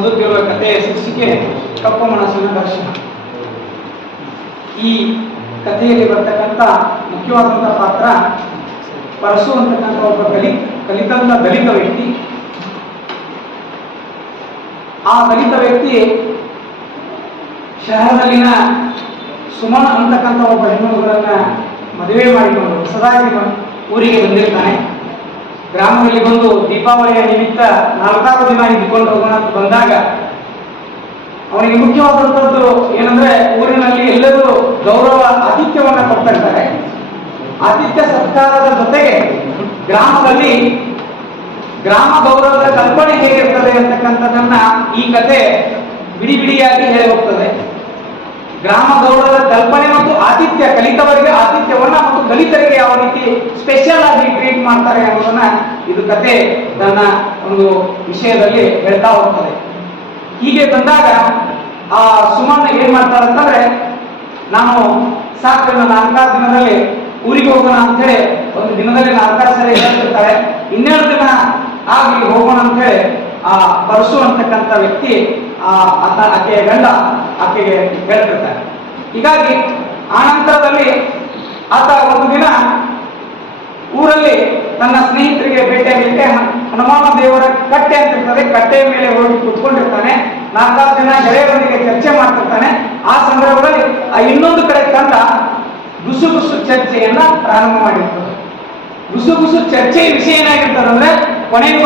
ಓದುತ್ತಿರುವ ಕಥೆ ಶಿಕ್ಷಿಕೆ ಕಪ್ಪು ಮನಸ್ಸಿನ ದರ್ಶನ. ಈ ಕಥೆಯಲ್ಲಿ ಬರ್ತಕ್ಕಂಥ ಮುಖ್ಯವಾದಂತಹ ಪಾತ್ರ ಪರಸು ಅಂತಕ್ಕಂಥ ಒಬ್ಬ ಕಲಿ ಕಲಿತಂತ ದಲಿತ ವ್ಯಕ್ತಿ. ಆ ದಲಿತ ವ್ಯಕ್ತಿ ಶಹರದಲ್ಲಿನ ಸುಮನ್ ಅಂತಕ್ಕಂಥ ಒಬ್ಬ ಹೆಣ್ಣುಗಳನ್ನ ಮದುವೆ ಮಾಡಿಕೊಂಡು ಹೊಸದಾಗಿ ಊರಿಗೆ ಬಂದಿರ್ತಾನೆ. ಗ್ರಾಮದಲ್ಲಿ ಬಂದು ದೀಪಾವಳಿಯ ನಿಮಿತ್ತ ನಾಲ್ಕಾರು ದಿನ ಇದ್ದುಕೊಂಡು ಹೋಗೋಣ ಅಂತ ಬಂದಾಗ, ಅವನಿಗೆ ಮುಖ್ಯವಾದಂಥದ್ದು ಏನಂದ್ರೆ ಊರಿನಲ್ಲಿ ಎಲ್ಲರೂ ಗೌರವ ಆತಿಥ್ಯವನ್ನ ಕೊಡ್ತಾ ಇರ್ತಾರೆ ಆತಿಥ್ಯ ಸತ್ಕಾರದ ಜೊತೆಗೆ ಗ್ರಾಮದಲ್ಲಿ ಗ್ರಾಮ ಗೌರವದ ಕಲ್ಪನೆ ಹೇಗಿರ್ತದೆ ಅಂತಕ್ಕಂಥದ್ದನ್ನ ಈ ಕತೆ ಬಿಡಿ ಬಿಡಿಯಾಗಿ ಹೇಳಿ ಹೋಗ್ತದೆ. ಗ್ರಾಮ ಗೌರವದ ಕಲ್ಪನೆ ಮತ್ತು ಆತಿಥ್ಯ, ಕಲಿತವರಿಗೆ ಆತಿಥ್ಯವನ್ನ ಮತ್ತು ದಲಿತರಿಗೆ ಯಾವ ರೀತಿ ಸ್ಪೆಷಲ್ ಆಗಿ ಟ್ರೀಟ್ ಮಾಡ್ತಾರೆ ಅನ್ನೋದನ್ನ ಇದು ಕತೆ ತನ್ನ ಒಂದು ವಿಷಯದಲ್ಲಿ ಹೇಳ್ತಾ ಹೋಗ್ತದೆ. ಹೀಗೆ ಬಂದಾಗ ಆ ಸುಮನ್ ಏನ್ ಮಾಡ್ತಾರೆ ಅಂತಂದ್ರೆ, ನಾನು ಸಾಕು, ನನ್ನ ನಾಲ್ಕಾರು ದಿನದಲ್ಲಿ ಊರಿಗೆ ಹೋಗೋಣ ಅಂತೇಳಿ ಒಂದು ದಿನದಲ್ಲಿ ನಾಲ್ಕಾರು ಸರಿ ಹೇಳ್ತಿರ್ತಾರೆ. ಇನ್ನೆರಡು ದಿನ ಆಗಿ ಹೋಗೋಣ ಅಂತೇಳಿ ಆ ಪರಶು ಅಂತಕ್ಕಂಥ ವ್ಯಕ್ತಿ ಆ ಅತ್ತ ಆಕೆಯ ಗಂಡ ಆಕೆಗೆ ಹೇಳ್ತಿರ್ತಾರೆ. ಹೀಗಾಗಿ ಆನಂತರದಲ್ಲಿ ನಂತರದಲ್ಲಿ ಆತ ಒಂದು ದಿನ ಊರಲ್ಲಿ ತನ್ನ ಸ್ನೇಹಿತರಿಗೆ ಭೇಟಿಯಾಗಲಿಕ್ಕೆ ಹನುಮಾನ ದೇವರ ಕಟ್ಟೆ ಅಂತಿರ್ತದೆ ಕಟ್ಟೆಯ ಮೇಲೆ ಹೋಗಿ ಕುತ್ಕೊಂಡಿರ್ತಾನೆ. ನಾಲ್ಕಾರು ಜನ ಗೆಳೆಯರೊಂದಿಗೆ ಚರ್ಚೆ ಮಾಡ್ತಿರ್ತಾನೆ. ಆ ಸಂದರ್ಭದಲ್ಲಿ ಆ ಇನ್ನೊಂದು ಕಡೆ ತಂಡ ಗುಸು ಚರ್ಚೆಯನ್ನ ಪ್ರಾರಂಭ ಮಾಡಿರ್ತದೆ. ಗುಸು ಗುಸು ಚರ್ಚೆಯ ವಿಷಯ ಏನಾಗಿರ್ತದೆ ಅಂದ್ರೆ ಕೊನೆಗೆ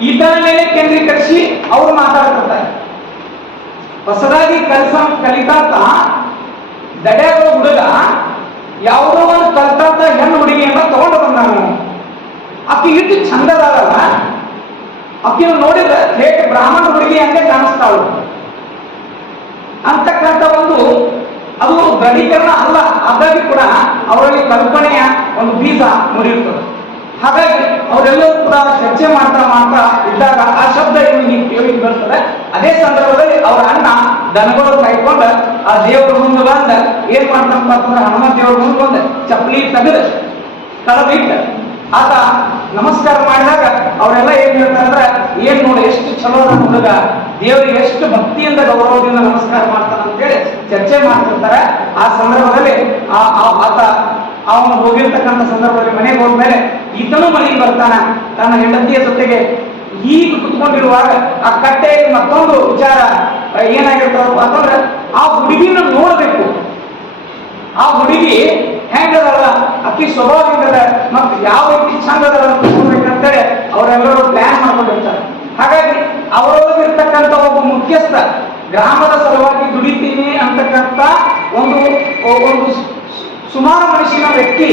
ಈತನ ಮೇಲೆ ಕೇಂದ್ರೀಕರಿಸಿ ಅವರು ಮಾತಾಡ್ತಾರೆ ಹೊಸದಾಗಿ ಕಲಿಸ ಕಲಿತಾತ ದಡ್ಯಾದ ಹುಡುಗ ಯಾವುದೋ ಒಂದು ಕಲಿತಾತ ಹೆಣ್ಣು ಹುಡುಗಿಯನ್ನ ತಗೊಂಡು ಬಂದಾನು ಅಕ್ಕಿ ಇಟ್ಟು ಚಂದದಾರಲ್ಲ ಅಕ್ಕಿನ ನೋಡಿದ್ರೆ ಹೇಗೆ ಬ್ರಾಹ್ಮಣ ಹುಡುಗಿ ಹಂಗೆ ಕಾಣಿಸ್ತಾಳು. ಅಂತಕ್ಕಂಥ ಒಂದು ಅದು ದೃಢೀಕರಣ ಅಲ್ಲ. ಅದಾಗಿ ಕೂಡ ಅವರಲ್ಲಿ ಕಲ್ಪನೆಯ ಒಂದು ಬೀಜ ಮುರಿಯುತ್ತದೆ. ಹಾಗಾಗಿ ಅವರೆಲ್ಲರೂ ಕೂಡ ಚರ್ಚೆ ಮಾಡ್ತಾ ಮಾಡ್ತಾ ಇದ್ದಾಗ ಆ ಶಬ್ದ ಇವನಿಗೆ ಕಿವಿಗೆ ಬರ್ತದೆ. ಅದೇ ಸಂದರ್ಭದಲ್ಲಿ ಅವರ ಅಣ್ಣ ದನಗಳು ಕಾಯ್ಕೊಂಡು ಆ ದೇವರ ಮುಂದೆ ಬಂದ, ಏನ್ ಮಾಡ್ತಾನಪ್ಪ ಅಂತಂದ್ರೆ ಹನುಮಂತ ದೇವರ ಮುಂದೆ ಬಂದ, ಚಪ್ಪಲಿ ತೆಗೆದು ಕಳಬಿಟ್ಟ. ಆತ ನಮಸ್ಕಾರ ಮಾಡಿದಾಗ ಅವರೆಲ್ಲ ಏನ್ ಹೇಳ್ತಾರಂದ್ರೆ ಏನ್ ನೋಡಿ, ಎಷ್ಟು ಚಲೋ ನಮ್ಮ ಹುಡುಗ. ದೇವರಿಗೆ ಎಷ್ಟು ಭಕ್ತಿಯಿಂದ ಗೌರವದಿಂದ ನಮಸ್ಕಾರ ಮಾಡ್ತಾನ ಅಂತೇಳಿ ಚರ್ಚೆ ಮಾಡ್ತಿರ್ತಾರೆ. ಆ ಸಂದರ್ಭದಲ್ಲಿ ಆ- ಆತ ಅವನು ಹೋಗಿರ್ತಕ್ಕಂಥ ಸಂದರ್ಭದಲ್ಲಿ ಮನೆಗೆ ಹೋದ್ಮೇಲೆ ಈತನು ಮನೆಗೆ ಬರ್ತಾನ. ತನ್ನ ಹೆಂಡತಿಯ ಜೊತೆಗೆ ಈಗ ಕುತ್ಕೊಂಡಿರುವಾಗ ಆ ಕಟ್ಟೆ ಮತ್ತೊಂದು ವಿಚಾರ ಏನಾಗಿರ್ತಾವಪ್ಪ ಅಂತಂದ್ರೆ ಆ ಹುಡುಗಿನ ನೋಡಬೇಕು. ಆ ಹುಡುಗಿ ಹೆಂಗದಲ್ಲ ಅತಿ ಸ್ವಭಾವದಿಂದ ಮತ್ತು ಯಾವ ರೀತಿ ಚಂದದ ಕುತ್ಕೊಬೇಕಂತೇಳಿ ಅವರೆಲ್ಲರೂ ಪ್ಲಾನ್ ಮಾಡ್ಕೊಂಡಿರ್ತಾರೆ. ಹಾಗಾಗಿ ಅವರೊಳಗಿರ್ತಕ್ಕಂಥ ಒಬ್ಬ ಮುಖ್ಯಸ್ಥ ಗ್ರಾಮದ ಸಲುವಾಗಿ ದುಡಿತೀನಿ ಅಂತಕ್ಕಂಥ ಒಂದು ಒಂದು ಸುಮಾರು ಮನುಷ್ಯನ ವ್ಯಕ್ತಿ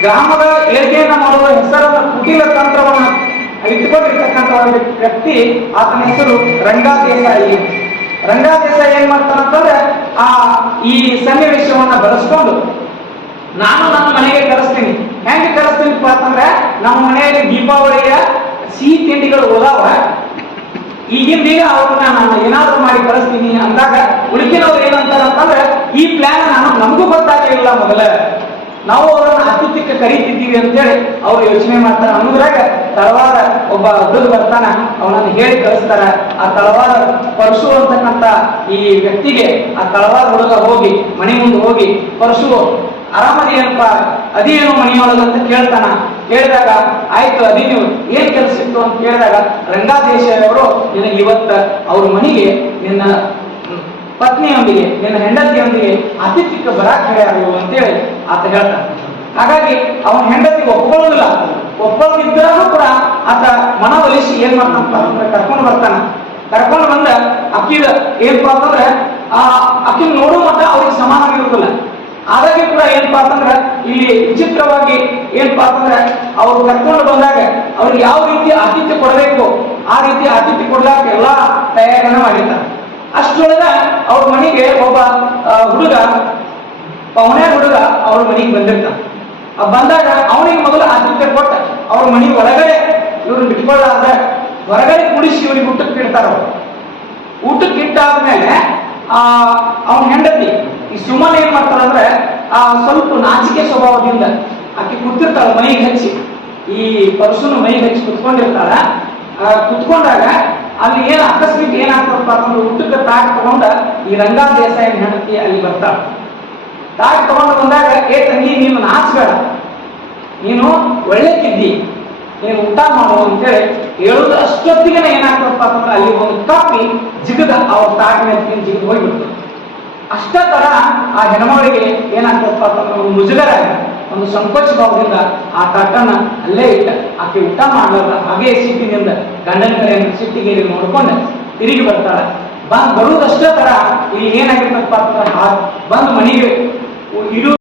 ಗ್ರಾಮದ ಏಳಿಗೆಯನ್ನ ಮಾಡುವ ಹೆಸರನ್ನ ಕುಟಿಲ ತಂತ್ರವನ್ನ ಇಟ್ಟುಕೊಂಡಿರ್ತಕ್ಕಂಥ ಒಂದು ವ್ಯಕ್ತಿ ಆತನ ಹೆಸರು ರಂಗಾ ದೇಸಾಯಿ ರಂಗಾ ದೇಸಾಯಿ ಏನ್ ಮಾಡ್ತಾನಂತಂದ್ರೆ ಆ ಈ ಸನ್ನಿವೇಶವನ್ನ ಬಳಸ್ಕೊಂಡು, ನಾನು ನನ್ನ ಮನೆಗೆ ಕರೆಸ್ತೀನಿ. ಹೆಂಗೆ ಕರೆಸ್ತೀನಿಪ್ಪ ಅಂತಂದ್ರೆ, ನಮ್ಮ ಮನೆಯಲ್ಲಿ ದೀಪಾವಳಿಯ ಸಿಹಿ ತಿಂಡಿಗಳು ಹೋದಾವ. ಈಗಿಂದ ಈಗ ಅವ್ರನ್ನ ನಾನು ಏನಾದ್ರೂ ಮಾಡಿ ಕಳಿಸ್ತೀನಿ ಅಂದಾಗ ಉಳಿಕಿನವ್ರು ಏನಂತಾರ ಅಂತಂದ್ರೆ ಈ ಪ್ಲಾನ್ ನಾನು ನಮಗೂ ಗೊತ್ತಾಗಲಿಲ್ಲ ಮೊದಲ. ನಾವು ಅವರನ್ನು ಅತ್ಯುತ್ತಕ್ಕೆ ಕರೀತಿದ್ದೀವಿ ಅಂತೇಳಿ ಅವ್ರು ಯೋಚನೆ ಮಾಡ್ತಾರೆ. ಅನ್ನೋದ್ರಾಗ ತಳವಾರ ಒಬ್ಬ ಹುಡುಗ ಬರ್ತಾನ, ಅವನನ್ನು ಹೇಳಿ ಕಳಿಸ್ತಾರ. ಆ ತಳವಾರ ಪರಶು ಅಂತಕ್ಕಂಥ ಈ ವ್ಯಕ್ತಿಗೆ ಆ ತಳವಾರ ಹುಡುಗ ಹೋಗಿ, ಮನೆ ಮುಂದೆ ಹೋಗಿ ಪರಶು ಆರಾಮದೇನಪ್ಪ ಅದೇನು ಮನೆಯೊಳಗೆ ಅಂತ ಕೇಳ್ತಾನ. ಕೇಳಿದಾಗ, ಆಯ್ತು ಅದೇನು ಏನ್ ಕೆಲಸ ಇತ್ತು ಅಂತ ಕೇಳಿದಾಗ, ರಂಗಾದೇಶವರು ನಿನಗೆ ಇವತ್ತ ಅವ್ರ ಮನೆಗೆ ನಿನ್ನ ಪತ್ನಿಯೊಂದಿಗೆ, ನಿನ್ನ ಹೆಂಡತಿಯೊಂದಿಗೆ ಆತಿಥ್ಯಕ್ಕೆ ಬರಾಕ್ ಅಂತ ಅಂತೇಳಿ ಆತ ಹೇಳ್ತಾನೆ. ಹಾಗಾಗಿ ಅವನ ಹೆಂಡತಿ ಒಪ್ಕೊಳ್ಳೋದಿಲ್ಲ ಒಪ್ಪಲ್ದಿದ್ದರೂ ಕೂಡ ಆತ ಮನವೊಲಿಸಿ ಏನ್ ಮಾಡ್ತಾನಪ್ಪ? ಅಂದ್ರೆ ಕರ್ಕೊಂಡು ಬರ್ತಾನ. ಕರ್ಕೊಂಡು ಬಂದ ಅಕ್ಕಿದ ಏನಪ್ಪಾ ಅಂತಂದ್ರೆ, ಆ ಅಕ್ಕಿ ನೋಡೋ ಮಟ್ಟ ಅವ್ರಿಗೆ ಸಮಾನ ಇರುವುದಿಲ್ಲ ಹಾಗಾಗಿ ಕೂಡ ಏನಪ್ಪಾ ಅಂತಂದ್ರೆ, ಇಲ್ಲಿ ವಿಚಿತ್ರವಾಗಿ ಏನಪ್ಪಾ ಅಂತಂದ್ರೆ, ಅವ್ರು ಕರ್ಕೊಂಡು ಬಂದಾಗ ಅವ್ರಿಗೆ ಯಾವ ರೀತಿ ಆತಿಥ್ಯ ಕೊಡಬೇಕು, ಆ ರೀತಿ ಆತಿಥ್ಯ ಕೊಡ್ಲಾಕ ಎಲ್ಲಾ ತಯಾರನ ಮಾಡಿರ್ತಾರೆ ಅಷ್ಟೊಳಗ ಅವ್ರ ಮನೆಗೆ ಒಬ್ಬ ಹುಡುಗ ಅವನೇ ಹುಡುಗ ಅವ್ರ ಮನೆಗೆ ಬಂದಿರ್ತಾನೆ. ಬಂದಾಗ ಅವನಿಗೆ ಮೊದಲು ಆತಿಥ್ಯ ಕೊಟ್ಟ. ಅವ್ರ ಮನೆ ಒಳಗಡೆ ಇವ್ರನ್ನ ಬಿಟ್ಕೊಳ್ಳಾದ ಹೊರಗಡೆ ಕುಡಿಸಿ ಇವ್ರಿಗೆ ಊಟಕ್ಕೆ ಇಡ್ತಾರ ಅವ್ರು. ಊಟಕ್ಕೆ ಇಟ್ಟಾದ್ಮೇಲೆ, ಆ, ಅವನ ಹೆಂಡತಿ ಈ ಸುಮನ್ ಏನ್ ಮಾಡ್ತಾರಂದ್ರೆ ಆ, ಸ್ವಲ್ಪ ನಾಚಿಕೆ ಸ್ವಭಾವದಿಂದ ಆಕೆ ಕೂತಿರ್ತಾಳ ಮೈಗೆ ಹಚ್ಚಿ. ಈ ಪರಶುನ ಮೈಗೆ ಹಚ್ಚಿ ಕುತ್ಕೊಂಡಿರ್ತಾಳ. ಕುತ್ಕೊಂಡಾಗ ಅಲ್ಲಿ ಏನ್ ಆಕಸ್ಮಿಕ ಏನಾಗ್ತಪ್ಪ ಅಂತಂದ್ರೆ ಊಟಕ್ಕೆ ತಾಟ್ ತಗೊಂಡ ಈ ರಂಗಾ ದೇಸಾಯಿ ಹೆಂಡತಿ ಅಲ್ಲಿ ಬರ್ತಾಳ. ತಾಟ್ ತಗೊಂಡು ಬಂದಾಗ, ಏ ತಂಗಿ, ನೀನು ನಾಚಬೇಡ. ನೀನು ಒಳ್ಳೆಕಿದ್ದಿ ನೀನು ಊಟ ಮಾಡು ಅಂತೇಳಿ ಹೇಳುದು ಅಷ್ಟೊತ್ತಿಗೆ ಏನಾಗ್ತಪ್ಪ ಅಂತಂದ್ರೆ ಅಲ್ಲಿ ಒಂದು ಕಪ್ಪಿ ಜಿಗದ ಅವ್ರ ತಾಟ್ ಮೇಲೆ ಜಿಗಿದು ಹೋಗ್ಬಿಡ್ತು. ಅಷ್ಟ ತರ ಆ ಹೆಣ್ಮಗಳಿಗೆ ಏನಾಗ್ತಪ್ಪ ಅಂತಂದ್ರೆ ಒಂದು ಮುಜುಗರ ಒಂದು ಸಂಕೋಚ ಭಾವದಿಂದ ಆ ತಟ್ಟನ್ನ ಅಲ್ಲೇ ಇಟ್ಟ, ಆಕೆ ಊಟ ಮಾಡಲಾರ್ದ ಹಾಗೆ ಸಿಟ್ಟಿನಿಂದ ಗಂಡನ ಕಡೆ ಸಿಟ್ಟಿಗೆ ನೋಡ್ಕೊಂಡು ತಿರುಗಿ ಬರ್ತಾಳ. ಬಂದ್ ಬರುವುದಷ್ಟೇ ತರ ಇಲ್ಲಿ ಏನಾಗಿರ್ತಪ್ಪ ಅಂತ ಬಂದ್ ಮನೆಗೆ ಇರು